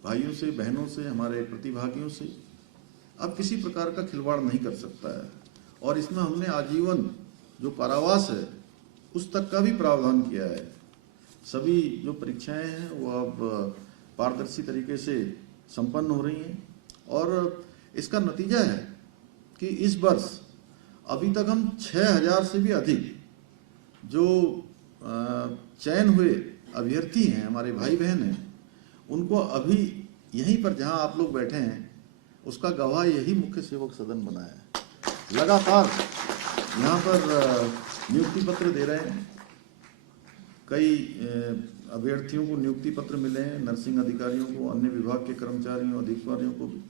भाइयों से, बहनों से, हमारे प्रतिभागियों से अब किसी प्रकार का खिलवाड़ नहीं कर सकता है। और इसमें हमने आजीवन जो कारावास है उस तक का भी प्रावधान किया है। सभी जो परीक्षाएं हैं वो अब पारदर्शी तरीके से संपन्न हो रही हैं। और इसका नतीजा है कि इस वर्ष अभी तक हम 6000 से भी अधिक जो चयन हुए अभ्यर्थी हैं, हमारे भाई बहन हैं, उनको अभी यहीं पर जहां आप लोग बैठे हैं उसका गवाह यही मुख्य सेवक सदन बना है। लगातार यहाँ पर नियुक्ति पत्र दे रहे हैं। कई अभ्यर्थियों को नियुक्ति पत्र मिले हैं, नर्सिंग अधिकारियों को, अन्य विभाग के कर्मचारियों, अधिकारियों को भी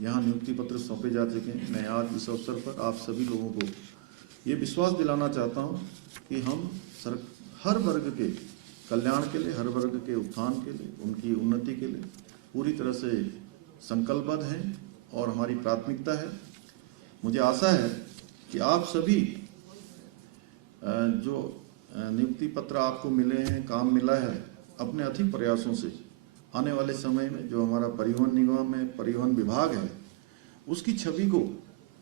यहाँ नियुक्ति पत्र सौंपे जा चुके हैं। मैं आज इस अवसर पर आप सभी लोगों को ये विश्वास दिलाना चाहता हूँ कि हम हर वर्ग के कल्याण के लिए, हर वर्ग के उत्थान के लिए, उनकी उन्नति के लिए पूरी तरह से संकल्पबद्ध हैं और हमारी प्राथमिकता है। मुझे आशा है कि आप सभी जो नियुक्ति पत्र आपको मिले हैं, काम मिला है, अपने अधिक प्रयासों से आने वाले समय में जो हमारा परिवहन निगम है, परिवहन विभाग है, उसकी छवि को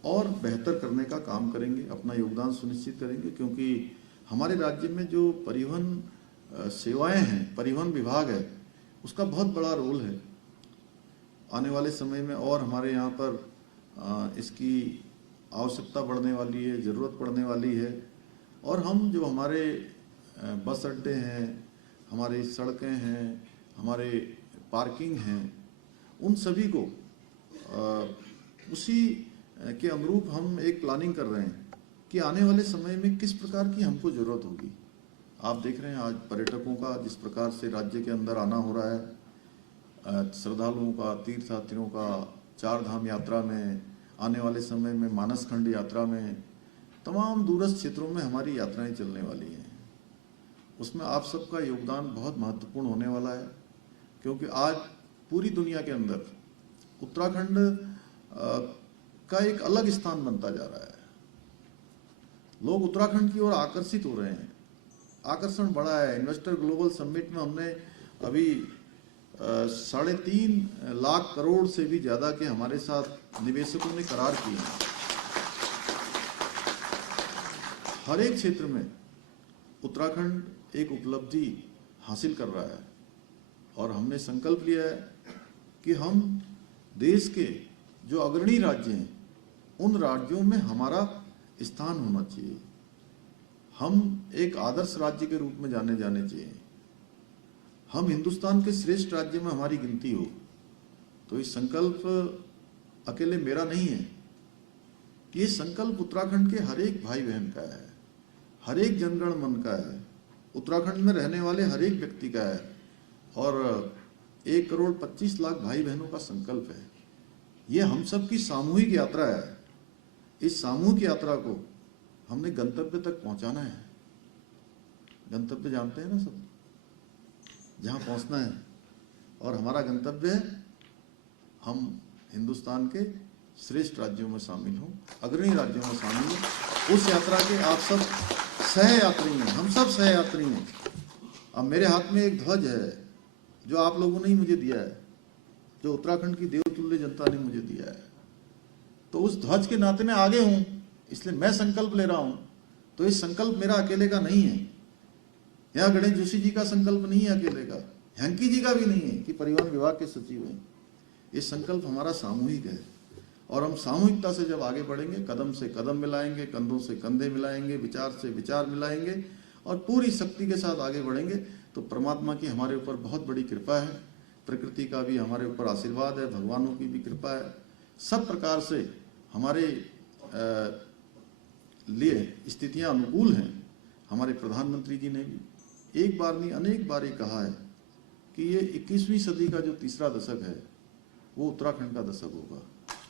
और बेहतर करने का काम करेंगे, अपना योगदान सुनिश्चित करेंगे। क्योंकि हमारे राज्य में जो परिवहन सेवाएं हैं, परिवहन विभाग है, उसका बहुत बड़ा रोल है। आने वाले समय में और हमारे यहाँ पर इसकी आवश्यकता बढ़ने वाली है, ज़रूरत पड़ने वाली है। और हम जो हमारे बस अड्डे हैं, हमारी सड़कें हैं, हमारे पार्किंग हैं, उन सभी को उसी के अनुरूप हम एक प्लानिंग कर रहे हैं कि आने वाले समय में किस प्रकार की हमको ज़रूरत होगी। आप देख रहे हैं आज पर्यटकों का जिस प्रकार से राज्य के अंदर आना हो रहा है, श्रद्धालुओं का, तीर्थयात्रियों का, 4 धाम यात्रा में, आने वाले समय में मानस खंड यात्रा में, तमाम दूरस्थ क्षेत्रों में हमारी यात्राएं चलने वाली हैं। उसमें आप सबका योगदान बहुत महत्वपूर्ण होने वाला है क्योंकि आज पूरी दुनिया के अंदर उत्तराखंड का एक अलग स्थान बनता जा रहा है। लोग उत्तराखंड की ओर आकर्षित हो रहे हैं, आकर्षण बढ़ा है। इन्वेस्टर ग्लोबल समिट में हमने अभी 3.5 लाख करोड़ से भी ज्यादा के हमारे साथ निवेशकों ने करार किए हैं। हर एक क्षेत्र में उत्तराखंड एक उपलब्धि हासिल कर रहा है और हमने संकल्प लिया है कि हम देश के जो अग्रणी राज्य हैं उन राज्यों में हमारा स्थान होना चाहिए। हम एक आदर्श राज्य के रूप में जाने चाहिए। हम हिंदुस्तान के श्रेष्ठ राज्य में हमारी गिनती हो। तो ये संकल्प अकेले मेरा नहीं है, ये संकल्प उत्तराखंड के हर एक भाई बहन का है, हर एक जनगण मन का है, उत्तराखंड में रहने वाले हर एक व्यक्ति का है और 1,25,00,000 भाई बहनों का संकल्प है। ये हम सब की सामूहिक यात्रा है। इस सामूहिक यात्रा को हमने गंतव्य तक पहुंचाना है। गंतव्य जानते हैं ना सब, जहां पहुंचना है, और हमारा गंतव्य है हम हिंदुस्तान के श्रेष्ठ राज्यों में शामिल हों, अग्रणी राज्यों में शामिल हों। उस यात्रा के आप सब सहयात्री हैं, हम सब सहयात्री हैं। अब मेरे हाथ में एक ध्वज है जो आप लोगों ने ही मुझे दिया है, जो उत्तराखंड की देवतुल्य जनता ने मुझे दिया है। तो उस ध्वज के नाते मैं आगे हूं, इसलिए मैं संकल्प ले रहा हूं। तो इस संकल्प मेरा अकेले का नहीं है, यहाँ गणेश जोशी जी का संकल्प नहीं है अकेले का, हैंकी जी का भी नहीं है कि परिवहन विभाग के सचिव हैं। ये संकल्प हमारा सामूहिक है और हम सामूहिकता से जब आगे बढ़ेंगे, कदम से कदम मिलाएंगे, कंधों से कंधे मिलाएंगे, विचार से विचार मिलाएंगे और पूरी शक्ति के साथ आगे बढ़ेंगे, तो परमात्मा की हमारे ऊपर बहुत बड़ी कृपा है, प्रकृति का भी हमारे ऊपर आशीर्वाद है, भगवानों की भी कृपा है। सब प्रकार से हमारे लिए स्थितियां अनुकूल हैं। हमारे प्रधानमंत्री जी ने भी एक बार नहीं अनेक बार ये कहा है कि ये 21वीं सदी का जो तीसरा दशक है वो उत्तराखंड का दशक होगा,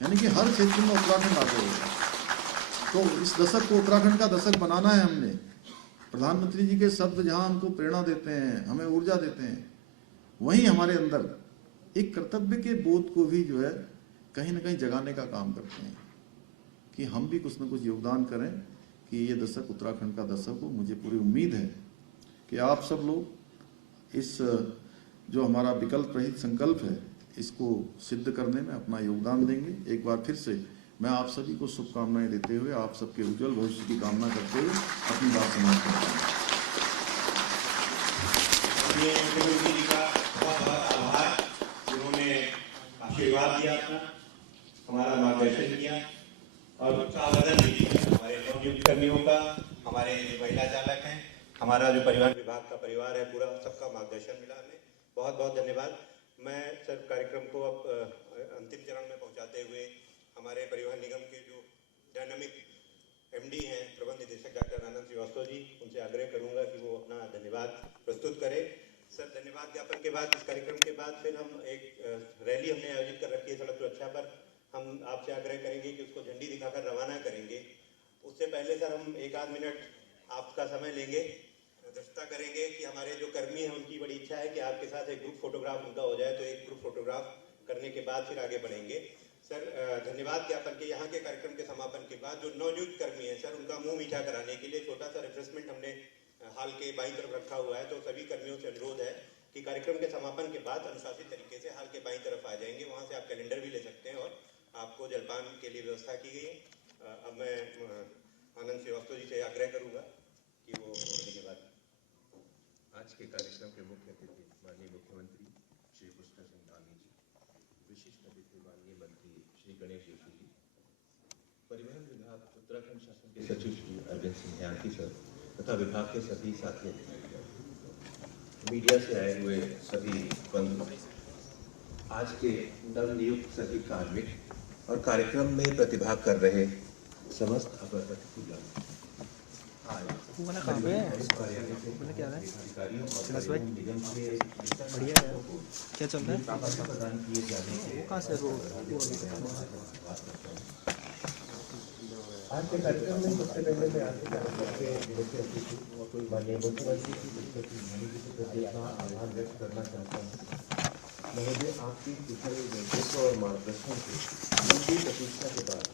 यानी कि हर क्षेत्र में उत्तराखंड आगे होगा। तो इस दशक को उत्तराखंड का दशक बनाना है हमने। प्रधानमंत्री जी के शब्द जहां हमको प्रेरणा देते हैं, हमें ऊर्जा देते हैं, वहीं हमारे अंदर एक कर्तव्य के बोध को भी जो है कहीं ना कहीं जगाने का काम करते हैं कि हम भी कुछ न कुछ योगदान करें कि ये दशक उत्तराखंड का दशक हो। मुझे पूरी उम्मीद है कि आप सब लोग इस जो हमारा विकल्प रहित संकल्प है इसको सिद्ध करने में अपना योगदान देंगे। एक बार फिर से मैं आप सभी को शुभकामनाएं देते हुए, आप सबके उज्जवल भविष्य की कामना करते हुए अपनी बात समाप्त करता हूँ। आशीर्वाद दिया था, हमारा मार्गदर्शन किया और उसका आवेदन भी दिया। हमारे नवनियुक्त कर्मियों का, हमारे महिला चालक हैं, हमारा जो परिवहन विभाग का परिवार है पूरा, सबका मार्गदर्शन मिला हमें। बहुत बहुत धन्यवाद। मैं सर कार्यक्रम को अब अंतिम चरण में पहुंचाते हुए हमारे परिवहन निगम के जो डायनामिक एमडी हैं, प्रबंध निदेशक डॉक्टर आनंद श्रीवास्तव जी, उनसे आग्रह करूंगा कि वो अपना धन्यवाद प्रस्तुत करें। सर, धन्यवाद ज्ञापन के बाद, इस कार्यक्रम के बाद फिर हम एक रैली हमने आयोजित कर रखी है सड़क सुरक्षा पर। हम आपसे आग्रह करेंगे कि उसको झंडी दिखाकर रवाना करेंगे। उससे पहले सर हम 1 आध मिनट आपका समय लेंगे, दृष्टता करेंगे कि हमारे जो कर्मी हैं उनकी बड़ी इच्छा है कि आपके साथ एक ग्रुप फोटोग्राफ उनका हो जाए, तो एक ग्रुप फोटोग्राफ करने के बाद फिर आगे बढ़ेंगे। सर, धन्यवाद ज्ञापन के यहाँ के कार्यक्रम के समापन के बाद जो नवनियुक्त कर्मी है सर, उनका मुंह मीठा कराने के लिए छोटा सा रिफ्रेशमेंट हमने हाल के बाईं तरफ रखा हुआ है। तो सभी कर्मियों से अनुरोध है कि कार्यक्रम के समापन के बाद अनुशासित तरीके से हाल के बाईं तरफ आ जाएंगे, वहाँ से आप कैलेंडर भी ले सकते हैं और आपको जलपान के लिए व्यवस्था की गई है। अब मैं आनंद श्रीवास्तव जी से आग्रह करूँगा कि वो बोलने के बाद। आज के कार्यक्रम के मुख्य अतिथि माननीय मुख्यमंत्री श्री पुष्कर सिंह धामी जी, विशिष्ट अतिथि माननीय मंत्री श्री गणेश जोशी जी, परिवहन विभाग उत्तराखंड शासन के सचिव श्री अरविंद सिंह ह्यांकी सर तथा विभाग के सभी साथियों, मीडिया से आए हुए सभी बंधु, आज के नवनियुक्त सभी कार्मिक और कार्यक्रम में प्रतिभाग कर रहे समस्त अपर अतिथिगण, अधिकारियों और निगम के क्या चल रहा है प्रदान किए जाने के कहाँ से आज के कार्यक्रम में सबसे पहले मैं आपके मुख्य अतिथि माननीय मुख्यमंत्री की पुष्कर सिंह धामी जी के प्रति अपना आभार व्यक्त करना चाहता हूँ। महोदय, आपकी कुशल नेतृत्व और मार्गदर्शन से लंबी प्रतीक्षा के बाद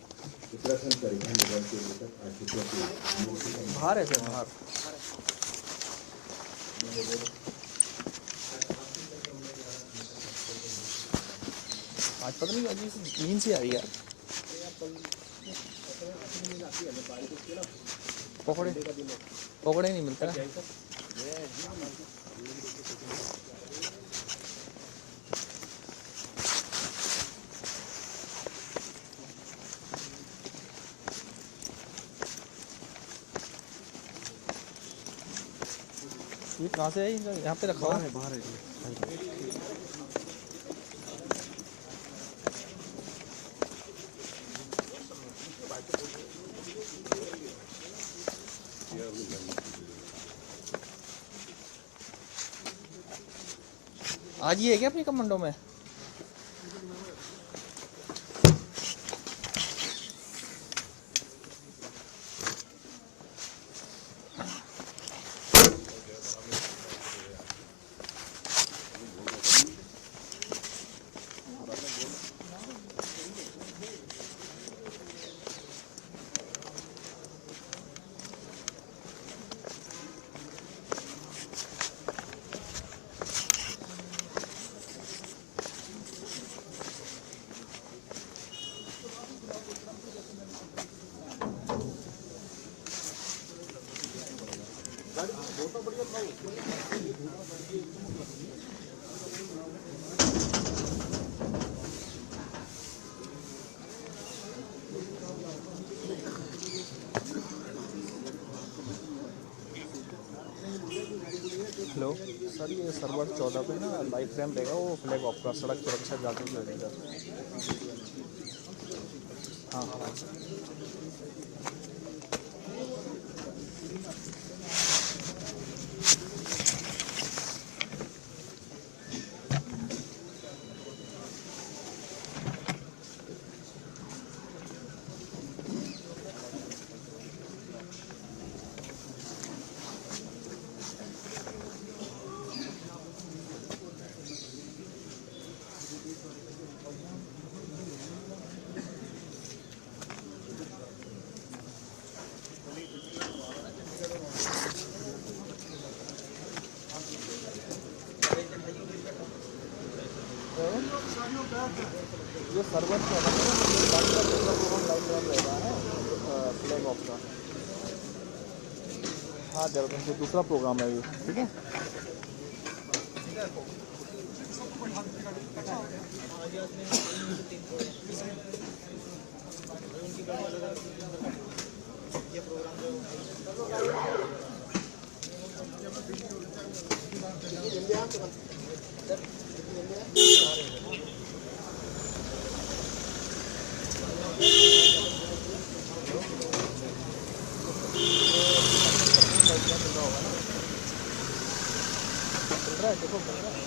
उत्तराखंड परिवहन निगम के निकट आश्रितों की बाहर है सर, बाहर। आज पता नहीं अजीब सी नींद सी आ रही है। पकौड़े पकौड़े नहीं मिलता है। ये कहाँ से है? यहाँ पे रखा हुआ है, बाहर है। आज ही है क्या अपनी कमांडो में? हेलो सर, ये सर्वर 14 पे ना लाइव फ्रेम रहेगा, वो फ्लैग ऑफ का सड़क सुरक्षा जागरूक रहेगा। हाँ हाँ ये सर्वर क्या है ना, बाकी का दूसरा प्रोग्राम लाइव रहेगा है फ्लैग ऑफ का। हाँ देहरादून से दूसरा प्रोग्राम है ये, ठीक है। देखो